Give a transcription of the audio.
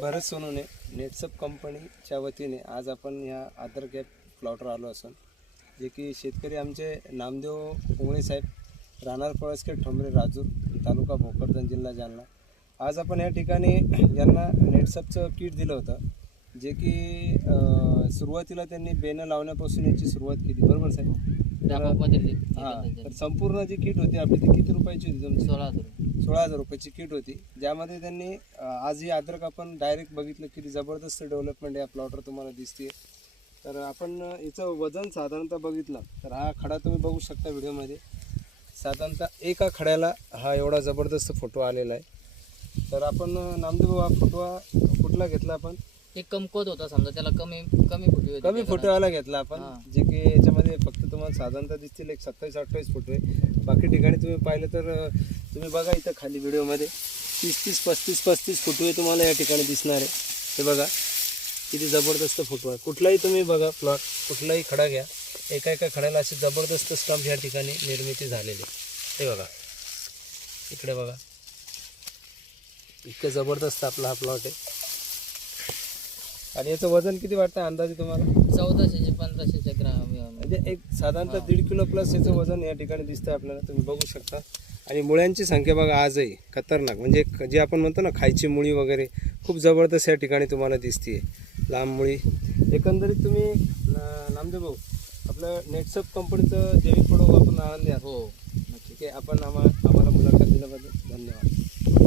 भरत सोनूने नेटसप कंपनीच्या वतीने आज आपण ह्या आदर गॅप प्लॉटवर आलो असून जे की शेतकरी आमचे नामदेव पुंगळे साहेब राहणार पळसखेड ठोंबरे राजूर तालुका भोकरदन जिल्हा जालना. आज आपण या ठिकाणी यांना नेटसपचं किट दिलं होतं जे की सुरुवातीला त्यांनी बेनं लावण्यापासून याची सुरुवात केली, बरोबर साहेब? तर संपूर्ण जी किट होती आपली ती किती रुपयाची होती तुमची? 16,000 रुपयाची किट होती, ज्यामध्ये त्यांनी आज ही अद्रक आपण डायरेक्ट बघितलं किती जबरदस्त डेव्हलपमेंट या प्लॉटवर तुम्हाला दिसते. तर आपण याचं वजन साधारणतः बघितलं तर हा खडा तुम्ही बघू शकता व्हिडिओमध्ये, साधारणतः एका खड्याला हा एवढा जबरदस्त फोटो आलेला आहे. तर आपण नामदेव हा फोटो कुठला घेतला आपण? एक कमकोत होता समजा, त्याला कमी फोटोवाला घेतला आपण, जे की याच्यामध्ये फक्त तुम्हाला साधारणतः दिसतील एक 27-28 फोटो आहे. बाकी ठिकाणी तुम्ही पाहिलं तर तुम्ही बघा इथं खाली व्हिडिओमध्ये 30-30, 35-35 फोटो आहे तुम्हाला या ठिकाणी दिसणार आहे. हे बघा किती जबरदस्त फोटो आहे. कुठलाही तुम्ही बघा प्लॉट, कुठलाही खडा घ्या, एका खड्याला असे जबरदस्त स्टंप या ठिकाणी निर्मिती झालेली. हे बघा इकडे बघा, इतकं जबरदस्त आपला हा प्लॉट आहे. आणि याचं वजन किती वाटतं अंदाजे तुम्हाला? 1400-1500 ग्राम, म्हणजे एक साधारणतः 1.5 किलो प्लस याचं वजन या ठिकाणी दिसतं आपल्याला, तुम्ही बघू शकता. आणि मुळ्यांची संख्या बघा आजही खतरनाक, म्हणजे जे आपण म्हणतो ना खायची मुळी वगैरे खूप जबरदस्त या ठिकाणी तुम्हाला दिसते, लांब मुळी. एकंदरीत तुम्ही नामदेव भाऊ आपलं नेटसप कंपनीचं जैविक प्रोडक्ट आपण आनंदी आहात. हो ठीक आहे, आपण आम्हाला मुलाखत दिल्याबद्दल धन्यवाद.